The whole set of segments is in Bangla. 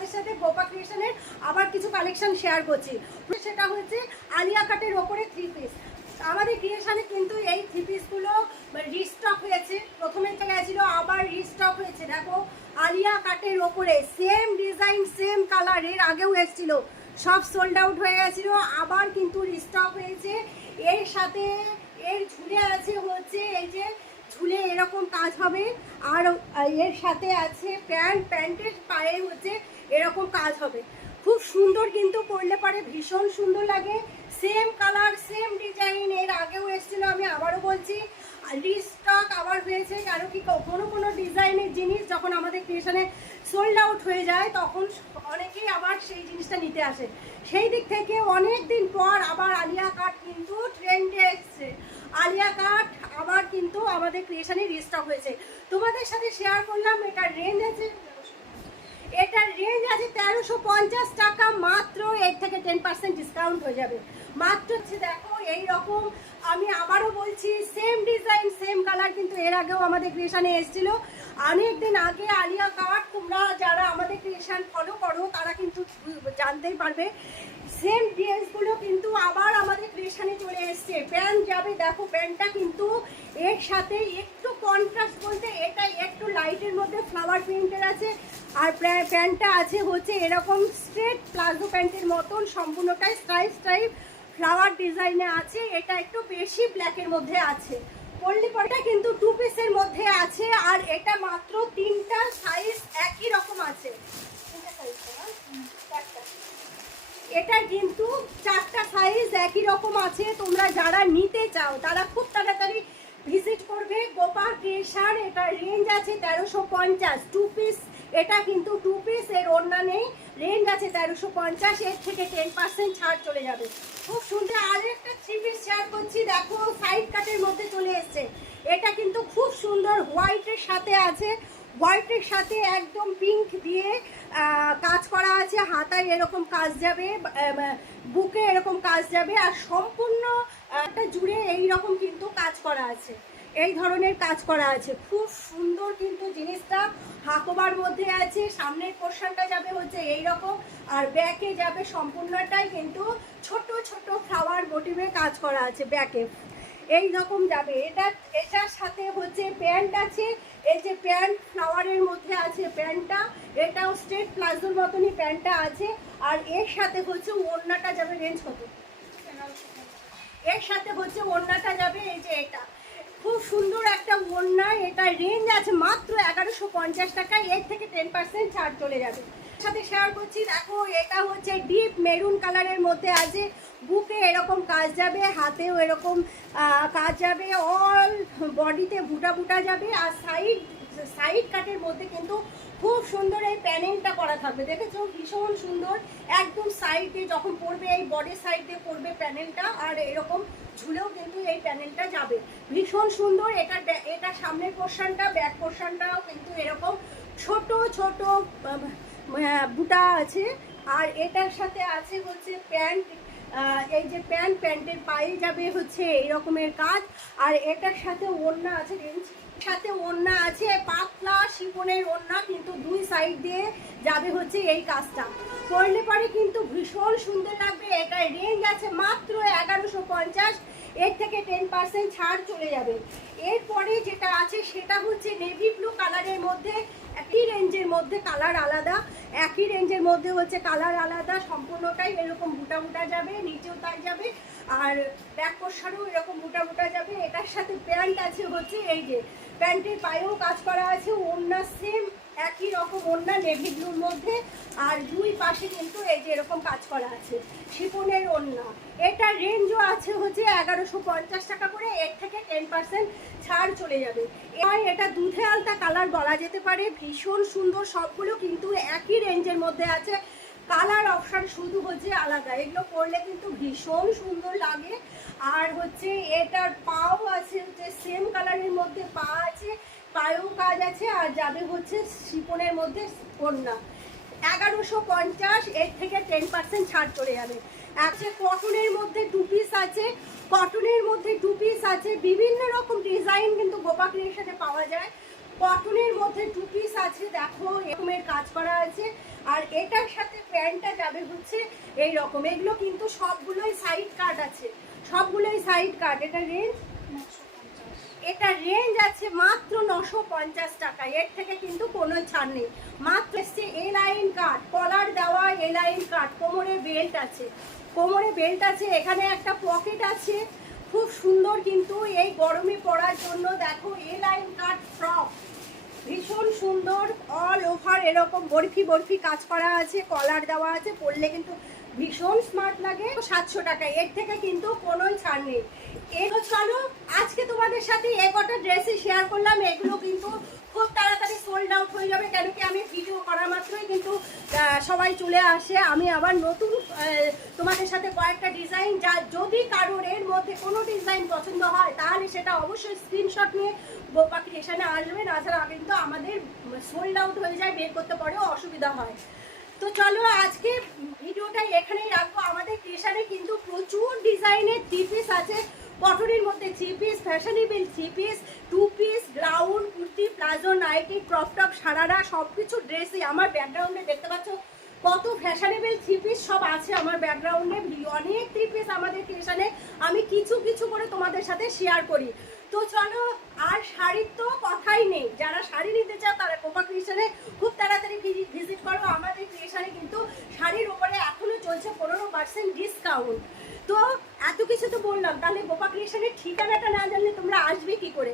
তোমাদের সাথে গোপা ক্রিয়েশনের আবার কিছু কালেকশন শেয়ার করছি। সেটা হচ্ছে আলিয়া কাটের ওপরে 3 পিস। আমাদের ক্রিয়েশনে কিন্তু এই 3 পিসগুলো রিস্টক হয়েছে, প্রথমে তো গেছিল আবার রিস্টক হয়েছে। দেখো আলিয়া কাটের ওপরে সেম ডিজাইন সেম কালার, এর আগেও এসেছিল, সব সোল্ড আউট হয়ে গেছিল, আবার কিন্তু রিস্টক হয়েছে। এর সাথে এর ঝুলে আছে হচ্ছে এই যে ঝুলে এরকম কাজ হবে, আর এর সাথে আছে প্যান্ট, প্যান্টের পায়ে হচ্ছে এরকম কাজ হবে। খুব সুন্দর কিন্তু পরলে পারে ভীষণ সুন্দর লাগে। সেম কালার সেম ডিজাইন, এর আগেও এসেছিলো, আমি আবারও বলছি রিস্টক আবার হয়েছে। কারণ কি কোনো ডিজাইনের জিনিস যখন আমাদের ক্রিয়েশনে সোল্ড আউট হয়ে যায় তখন অনেকেই আবার সেই জিনিসটা নিতে আসে। সেই দিক থেকে অনেক দিন পর আবার আলিয়া কাট কিন্তু ট্রেন্ডে এসছে। আলিয়া কাট আবার কিন্তু আমাদের ক্রিয়েশনে রিস্টক হয়েছে, তোমাদের সাথে শেয়ার করলাম। এটার রেঞ্জ আছে 1350 টাকা মাত্র। এর থেকে 10% ডিসকাউন্ট হয়ে যাবে মাত্র। হচ্ছে দেখো এই রকম, আমি আবারও বলছি সেম ডিজাইন সেম কালার কিন্তু এর আগেও আমাদের ক্রিয়েশনে এসেছিল অনেকদিন আগে। আলিয়া কাট তোমরা যারা আমাদের ক্রিয়েশন ফলো করো তারা কিন্তু জানতেই পারবে, সেম ড্রেসগুলো কিন্তু আবার আমাদের ক্রিয়েশনে চলে এসছে। প্যান্ট যাবে, দেখো প্যান্টটা কিন্তু এর সাথে একটু কন্ট্রাস্ট বলতে এটা একটু লাইটের মধ্যে ফ্লাওয়ার প্রিন্টের আছে, আর প্যান্টটা আছে হচ্ছে এরকম স্ট্রেট প্লাজো প্যান্টের মতন, সম্পূর্ণটাই স্ট্রাইপ স্ট্রাইপ ফ্লাওয়ার ডিজাইনে আছে। এটা একটু বেশি ব্ল্যাকের মধ্যে আছে। পরলে পরটা কিন্তু 2 পিসের মধ্যে আছে, আর এটা মাত্র 3টা সাইজ একই রকম আছে। এটা কিন্তু 4টা সাইজ একই রকম আছে। তোমরা যারা নিতে চাও তারা খুব তাড়াতাড়ি ভিজিট করবে গোপা ক্রিয়েশন। এটা রেঞ্জ আছে 1350 2 পিস। এটা কিন্তু 2 পিস, এর ওড়না নেই, রেঞ্জ আছে 1350। এর থেকে 10% ছাড় চলে যাবে। খুব সুন্দর আরেকটা 3 পিস শেয়ার করছি। দেখো সাইড কাটের মধ্যে চলে এসছে। এটা কিন্তু খুব সুন্দর হোয়াইটের সাথে আছে, হোয়াইটের সাথে একদম পিঙ্ক দিয়ে কাজ করা আছে। হাতায় এরকম কাজ যাবে, বুকে এরকম কাজ যাবে, আর সম্পূর্ণ জুড়ে এই রকম কিন্তু কাজ করা আছে, এই ধরনের কাজ করা আছে। খুব সুন্দর কিন্তু জিনিসটা হাকোবার মধ্যে আছে। সামনের পোর্শনটা যাবে হচ্ছে এই রকম, আর ব্যাকে যাবে সম্পূর্ণটাই কিন্তু ছোট ছোট ফ্লাওয়ার মোটিভে কাজ করা আছে ব্যাকে, এই রকম যাবে। এটার সাথে হচ্ছে প্যান্ট আছে, এই যে প্যান্ট ফ্লাওয়ারের মধ্যে আছে প্যান্টটা, এটাও স্ট্রেট প্লাজোর মতনই প্যান্টটা আছে। আর এর সাথে হচ্ছে ওড়নাটা যাবে, রেঞ্জ কত? এর সাথে হচ্ছে ওড়নাটা যাবে এই যে এটা, খুব সুন্দর একটা ওড়না। এটা রেঞ্জ আছে মাত্র 1150 টাকা। এর থেকে 10% ছাড় চলে যাবে। সাথে শেয়ার করছি, দেখো এটা হচ্ছে ডিপ মেরুন কালারের মধ্যে আছে, বুকে এরকম কাজ যাবে, হাতেও এরকম কাজ যাবে, অল বডিতে বুটা বুটা যাবে, আর সাইড কাটের মধ্যে কিন্তু খুব সুন্দর এই প্যানেলটা করা থাকবে। দেখেছো ভীষণ সুন্দর, একদম সাইডে যখন পরবে এই বডির সাইডে পরবে প্যানেলটা, আর এরকম ঝুলেও কিন্তু এই প্যানেলটা যাবে, ভীষণ সুন্দর। এটা সামনের পোর্শনটা, ব্যাক পোর্শনটাও কিন্তু এরকম ছোট ছোট বুটা আছে। আর এটার সাথে আছে হচ্ছে প্যান্ট, এই যে প্যান্টের পায়ে যাবে হচ্ছে এই রকমের কাজ। আর এটার সাথে ওড়না আছে, সাথে ওড়না আছে পাতলা শিফনের ওড়না, কিন্তু 2 সাইড দিয়ে যাবে হচ্ছে এই কাজটা। পরলে পরে কিন্তু ভীষণ সুন্দর লাগবে। এটা রেঞ্জ আছে মাত্র 1150। এর থেকে 10% ছাড় চলে যাবে। এরপরে যেটা আছে সেটা হচ্ছে নেভি ব্লু কালারের মধ্যে, একই রেঞ্জের মধ্যে কালার আলাদা, একই রেঞ্জের মধ্যে হচ্ছে কালার আলাদা, সম্পূর্ণটাই এরকম বুটা বুটা যাবে, নিচেও তাই যাবে, আর ব্যাক পোর্শনেও এরকম বুটা বুটা যাবে। এটার সাথে প্যান্ট আছে হচ্ছে এই যে প্যান্টের পায়েও কাজ করা আছে, ওড়না সেম একই রকম ওড়না নেভি ব্লুর মধ্যে, আর 2 পাশে কিন্তু এই যে এরকম কাজ করা আছে শিফনের ওড়না। এটা রেঞ্জও আছে হচ্ছে 1150 টাকা করে। এর থেকে 10% ছাড় চলে যাবে। এবার এটা দুধে আলতা কালার বলা যেতে পারে, ভীষণ সুন্দর। সবগুলো কিন্তু একই রেঞ্জের মধ্যে আছে, কালার অপশান শুধু হচ্ছে আলাদা। এগুলো পরলে কিন্তু ভীষণ সুন্দর লাগে। আর হচ্ছে এটার পাও আছে হচ্ছে সেম কালারের মধ্যে, পা আছে, পায়েও কাজ আছে, আর যাবে হচ্ছে শিফনের মধ্যে ওড়না। 1150। এর থেকে 10% ছাড় চলে যাবে। আছে কটনের মধ্যে 2 পিস আছে, কটনের মধ্যে 2 পিস আছে। বিভিন্ন রকম ডিজাইন কিন্তু গোপা ক্রিয়েশনে পাওয়া যায়। কটনের মধ্যে 2 পিস আছে, দেখো এরকমের কাজ করা আছে। আর এটার সাথে প্যান্টটা যাবে হচ্ছে এই রকম। এগুলো কিন্তু সবগুলোই সাইড কাট আছে, সবগুলোই সাইড কাট। এটা রেঞ্জ আছে মাত্র 950 টাকা, এর থেকে কিন্তু কোনো ছাড় নেই। মাত্র এসছে এ লাইন কাট, কলার দেওয়া এ লাইন কাট, কোমরে বেল্ট আছে, কোমরে বেল্ট আছে, এখানে একটা পকেট আছে, খুব সুন্দর কিন্তু এই গরমে পরার জন্য। দেখো এ লাইন কাট ফ্রক, ভীষণ সুন্দর, অল ওভার এরকম বরফি বরফি কাজ করা আছে, কলার দেওয়া আছে, পরলে কিন্তু ভীষণ স্মার্ট লাগে। 700 টাকা, এর থেকে কিন্তু কোনোই ছাড় নেই। চলো আজকে তোমাদের সাথে এই কটা ড্রেসই শেয়ার করলাম। এগুলো কিন্তু খুব তাড়াতাড়ি সোল্ড আউট হয়ে যাবে, কেন কি আমি ভিডিও করা মাত্রই কিন্তু সবাই চলে আসে। আমি আবার নতুন তোমাদের সাথে কয়েকটা ডিজাইন, যা যদি কারোর এর মধ্যে কোনো ডিজাইন পছন্দ হয় তাহলে সেটা অবশ্যই স্ক্রিনশট নিয়ে গোপা ক্রিয়েশনে আসবে, তাছাড়া কিন্তু আমাদের সোল্ড আউট হয়ে যায়, বের করতে পরেও অসুবিধা হয়। তো চলো আজকে ভিডিওটা এখানেই রাখবো। আমাদের ক্রিয়েশনে কিন্তু প্রচুর ডিজাইনের 3 পিস আছে, কটনের মধ্যে 3 piece, fashionable 3 piece, 2 piece, ground, kurti, palazzo, nightie, crop top, sharara, সব কিছু ড্রেসই। আমার ব্যাকগ্রাউন্ডে দেখতে পাচ্ছ কত ফ্যাশনেবল 3 পিস সব আছে আমার ব্যাকগ্রাউন্ডে, অনেক 3 পিস আমাদের ক্রিয়েশনে আমি কিছু কিছু করে তোমাদের সাথে শেয়ার করি। তো চলো, আর শাড়ির তো কথাই নেই, যারা শাড়ি নিতে চাও তারা কোপা ক্রিয়েশনে খুব তাড়াতাড়ি ভিজিট করো। আমাদের ক্রিয়েশনে কিন্তু শাড়ির উপরে এখনো চলছে 15% ডিসকাউন্ট। তো এত কিছু তো বললাম, তাহলে গোপা ক্রিয়েশনের ঠিকানাটা না জানলে তোমরা আসবে কি করে?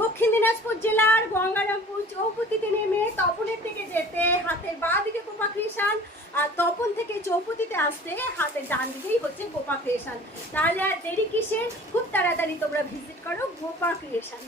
দক্ষিণ দিনাজপুর জেলার গঙ্গারামপুর চৌপতিতে নেমে তপনের থেকে যেতে হাতের বাঁ দিকে গোপা ক্রিয়েশন, আর তপন থেকে চৌপতিতে আসতে হাতের ডান দিকেই হচ্ছে গোপা ক্রিয়েশন। তাহলে আর দেরি কিসের, খুব তাড়াতাড়ি তোমরা ভিজিট করো গোপা ক্রিয়েশন।